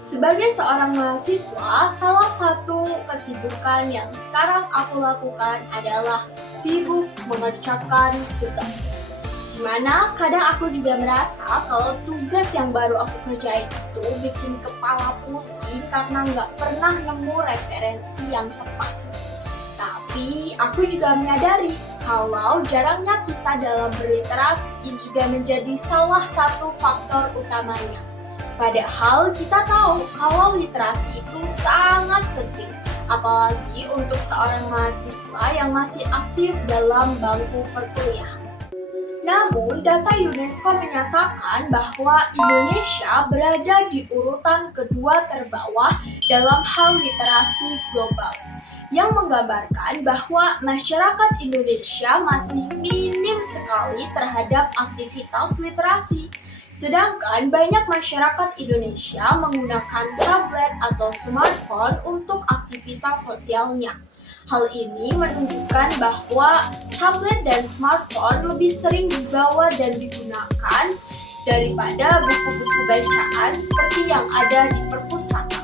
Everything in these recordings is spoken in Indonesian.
Sebagai seorang mahasiswa, salah satu kesibukan yang sekarang aku lakukan adalah sibuk mengerjakan tugas. Dimana kadang aku juga merasa kalau tugas yang baru aku kerjain itu bikin kepala pusing karena nggak pernah nemu referensi yang tepat. Tapi aku juga menyadari kalau jarangnya kita dalam berliterasi juga menjadi salah satu faktor utamanya. Padahal kita tahu kalau literasi itu sangat penting, apalagi untuk seorang mahasiswa yang masih aktif dalam bangku perkuliahan. Namun, data UNESCO menyatakan bahwa Indonesia berada di urutan kedua terbawah dalam hal literasi global, yang menggambarkan bahwa masyarakat Indonesia masih minim sekali terhadap aktivitas literasi. Sedangkan banyak masyarakat Indonesia menggunakan tablet atau smartphone untuk aktivitas sosialnya. Hal ini menunjukkan bahwa tablet dan smartphone lebih sering dibawa dan digunakan daripada buku-buku bacaan seperti yang ada di perpustakaan.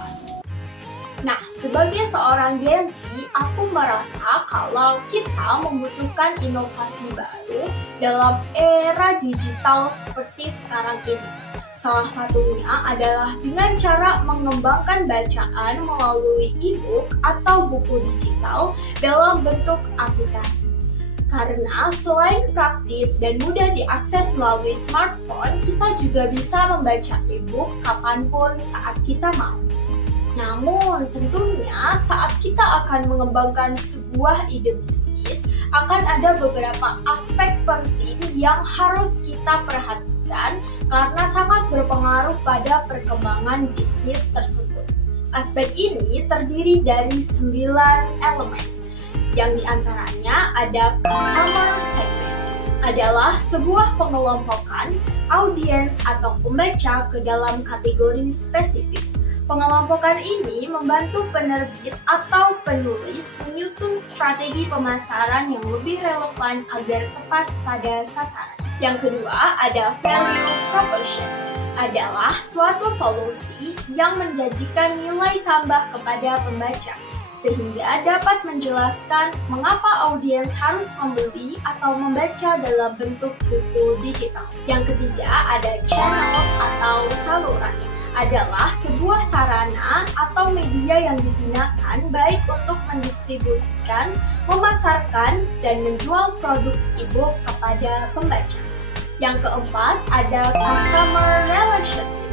Nah, sebagai seorang Gen Z, aku merasa kalau kita membutuhkan inovasi baru dalam era digital seperti sekarang ini. Salah satunya adalah dengan cara mengembangkan bacaan melalui e-book atau buku digital dalam bentuk aplikasi. Karena selain praktis dan mudah diakses melalui smartphone, kita juga bisa membaca e-book kapanpun saat kita mau. Namun tentunya saat kita akan mengembangkan sebuah ide bisnis, akan ada beberapa aspek penting yang harus kita perhatikan karena sangat berpengaruh pada perkembangan bisnis tersebut. Aspek ini terdiri dari 9 elemen, yang diantaranya ada customer segment, adalah sebuah pengelompokan audiens atau pembaca ke dalam kategori spesifik. Pengelompokan ini membantu penerbit atau penulis menyusun strategi pemasaran yang lebih relevan agar tepat pada sasaran. Yang kedua, ada value proposition, adalah suatu solusi yang menjanjikan nilai tambah kepada pembaca, sehingga dapat menjelaskan mengapa audiens harus membeli atau membaca dalam bentuk buku digital. Yang ketiga, ada channels atau saluran, adalah sebuah sarana atau media yang digunakan baik untuk mendistribusikan, memasarkan, dan menjual produk e-book kepada pembaca. Yang keempat, ada customer relationship,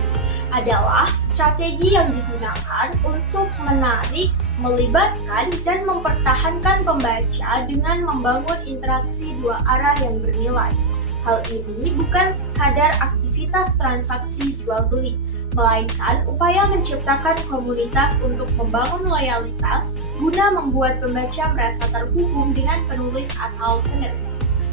adalah strategi yang digunakan untuk menarik, melibatkan, dan mempertahankan pembaca dengan membangun interaksi dua arah yang bernilai. Hal ini bukan sekadar aktivitas transaksi jual beli, melainkan upaya menciptakan komunitas untuk membangun loyalitas guna membuat pembaca merasa terhubung dengan penulis atau penerbit.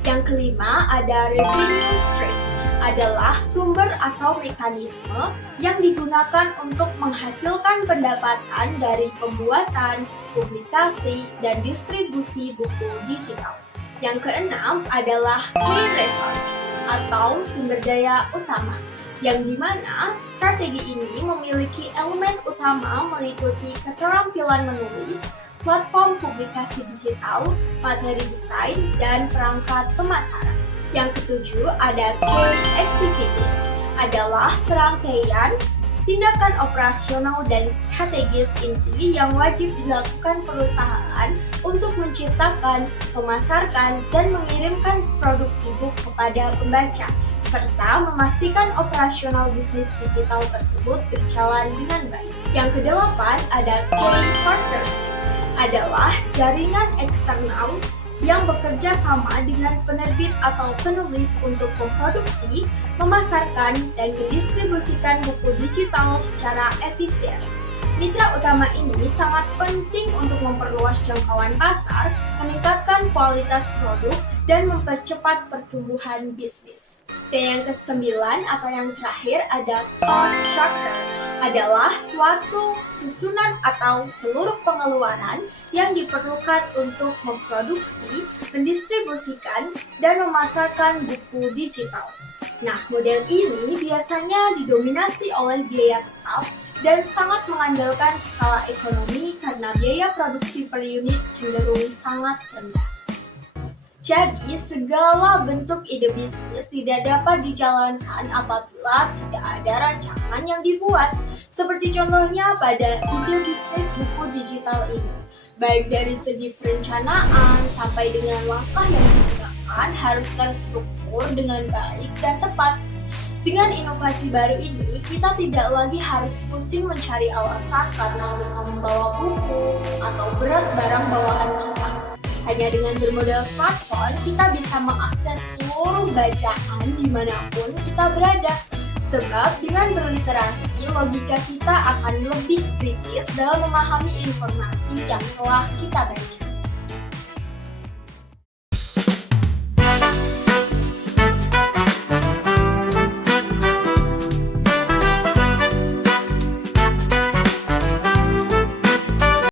Yang kelima, ada revenue stream, adalah sumber atau mekanisme yang digunakan untuk menghasilkan pendapatan dari pembuatan, publikasi, dan distribusi buku digital. Yang keenam adalah key research atau sumber daya utama, yang dimana strategi ini memiliki elemen utama meliputi keterampilan menulis, platform publikasi digital, materi desain, dan perangkat pemasaran. Yang ketujuh ada key activities, adalah serangkaian tindakan operasional dan strategis inti yang wajib dilakukan perusahaan untuk menciptakan, memasarkan, dan mengirimkan produk e-book kepada pembaca, serta memastikan operasional bisnis digital tersebut berjalan dengan baik. Yang kedelapan ada key partnership, adalah jaringan eksternal yang bekerja sama dengan penerbit atau penulis untuk memproduksi, memasarkan, dan mendistribusikan buku digital secara efisien. Mitra utama ini sangat penting untuk memperluas jangkauan pasar, meningkatkan kualitas produk, dan mempercepat pertumbuhan bisnis. Dan yang kesembilan atau yang terakhir ada cost structure, adalah suatu susunan atau seluruh pengeluaran yang diperlukan untuk memproduksi, mendistribusikan, dan memasarkan buku digital. Nah, model ini biasanya didominasi oleh biaya tetap dan sangat mengandalkan skala ekonomi karena biaya produksi per unit cenderung sangat rendah. Jadi, segala bentuk ide bisnis tidak dapat dijalankan apabila tidak ada rancangan yang dibuat. Seperti contohnya pada ide bisnis buku digital ini. Baik dari segi perencanaan sampai dengan langkah yang digunakan harus terstruktur dengan baik dan tepat. Dengan inovasi baru ini, kita tidak lagi harus pusing mencari alasan karena lupa membawa buku atau berat barang bawaan kita. Hanya dengan bermodal smartphone, kita bisa mengakses seluruh bacaan dimanapun kita berada. Sebab dengan berliterasi, logika kita akan lebih kritis dalam memahami informasi yang telah kita baca.